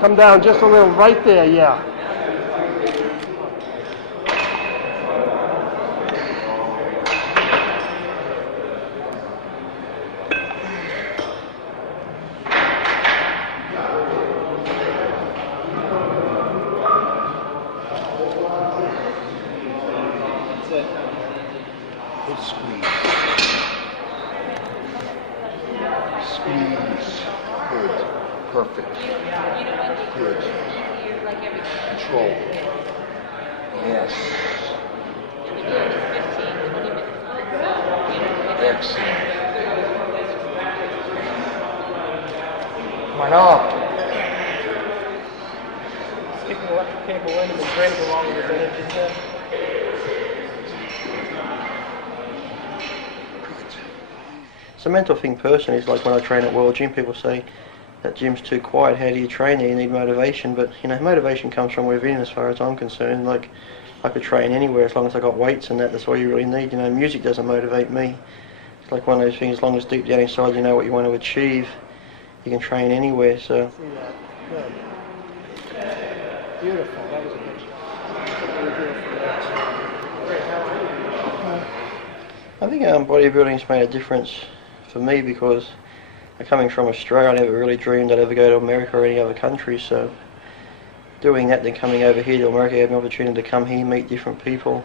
Come down just a little, right there, yeah. Good squeeze. Squeeze. Good. Perfect. Good. Control. Yes. Excellent. Come on up. Stick an electric cable in and then drain it along with his energy there. It's a mental thing personally. It's like when I train at World Gym, people say that gym's too quiet. How do you train there? You need motivation. But you know, motivation comes from within as far as I'm concerned. Like, I could train anywhere as long as I got weights and that's all you really need. You know, music doesn't motivate me. It's like one of those things, as long as deep down inside you know what you want to achieve, you can train anywhere. So. See that? Good. Beautiful. That was a good shot. I think bodybuilding's made a difference for me because coming from Australia, I never really dreamed I'd ever go to America or any other country. So doing that, then coming over here to America, having an opportunity to come here, meet different people.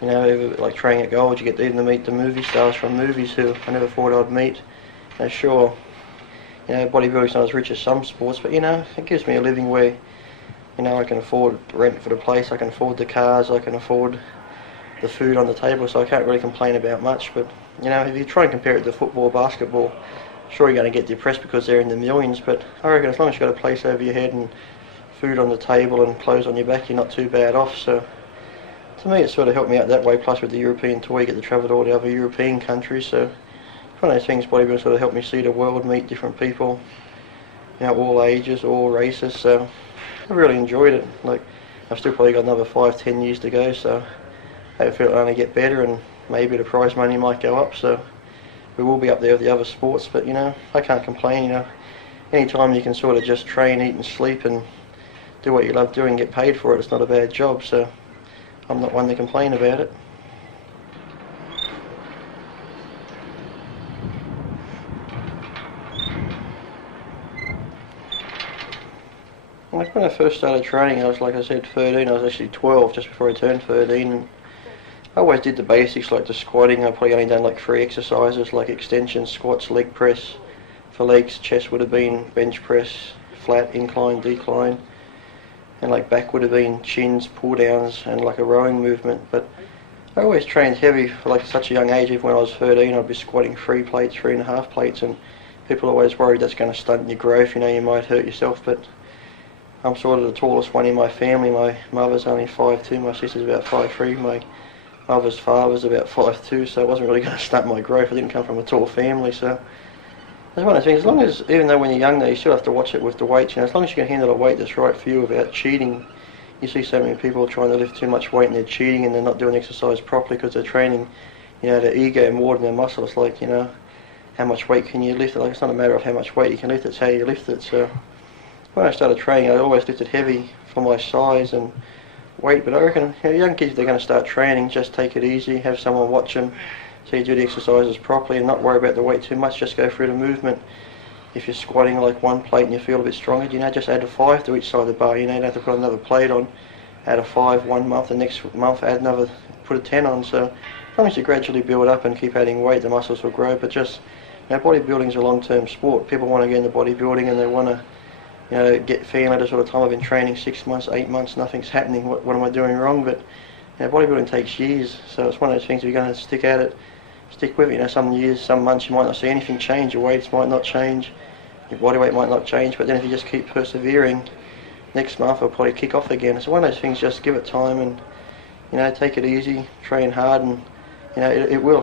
You know, like training at Gold, you get even to meet the movie stars from movies who I never thought I'd meet. You know, sure, you know, bodybuilding's not as rich as some sports, but you know, it gives me a living where, you know, I can afford rent for the place, I can afford the cars, I can afford the food on the table, so I can't really complain about much. But you know, if you try and compare it to football, basketball, sure you're going to get depressed because they're in the millions, but I reckon as long as you've got a place over your head and food on the table and clothes on your back, you're not too bad off. So to me, it sort of helped me out that way. Plus with the European tour, you get to travel to all the other European countries. So it's one of those things, bodybuilding sort of helped me see the world, meet different people, you know, all ages, all races. So I really enjoyed it. Like, I've still probably got another 5-10 years to go, so hopefully it'll only get better and maybe the prize money might go up. So we will be up there with the other sports, but you know, I can't complain. You know, anytime you can sort of just train, eat and sleep and do what you love doing, get paid for it, it's not a bad job. So I'm not one to complain about it. Like when I first started training, I was, like I said, 13. I was actually 12 just before I turned 13. And I always did the basics like the squatting. I probably only done like 3 exercises like extensions, squats, leg press. For legs, chest would have been bench press, flat, incline, decline. And like back would have been chins, pull downs and like a rowing movement. But I always trained heavy for like such a young age. Even when I was 13, I'd be squatting 3 plates, 3.5 plates, and people are always worried that's going to stunt your growth, you know, you might hurt yourself. But I'm sort of the tallest one in my family. My mother's only 5'2", my sister's about 5'3", my mother's father's about 5'2", so it wasn't really going to stunt my growth. I didn't come from a tall family, so it's one of those things. As long as, even though when you're young though, you still have to watch it with the weights, you know, as long as you can handle a weight that's right for you without cheating. You see so many people trying to lift too much weight and they're cheating and they're not doing exercise properly because they're training, you know, their ego more than their muscle. It's like, you know, how much weight can you lift? Like, it's not a matter of how much weight you can lift, it's how you lift it. So when I started training, I always lifted heavy for my size and weight, but I reckon, you know, young kids, if they're going to start training, just take it easy, have someone watch them, so you do the exercises properly and not worry about the weight too much, just go through the movement. If you're squatting like 1 plate and you feel a bit stronger, you know, just add a 5 to each side of the bar. You know, you don't have to put another plate on, add a 5 1 month, the next month add another, put a 10 on. So as long as you gradually build up and keep adding weight, the muscles will grow. But just, you know, bodybuilding is a long-term sport. People want to get into bodybuilding and they want to, you know, get feeling at a sort of time. I've been training 6 months, 8 months, nothing's happening. What am I doing wrong? But you know, bodybuilding takes years, so it's one of those things. If you're going to stick at it, stick with it. You know, some years, some months, you might not see anything change. Your weights might not change, your body weight might not change. But then if you just keep persevering, next month it'll probably kick off again. It's one of those things. Just give it time and, you know, take it easy, train hard, and you know, it will.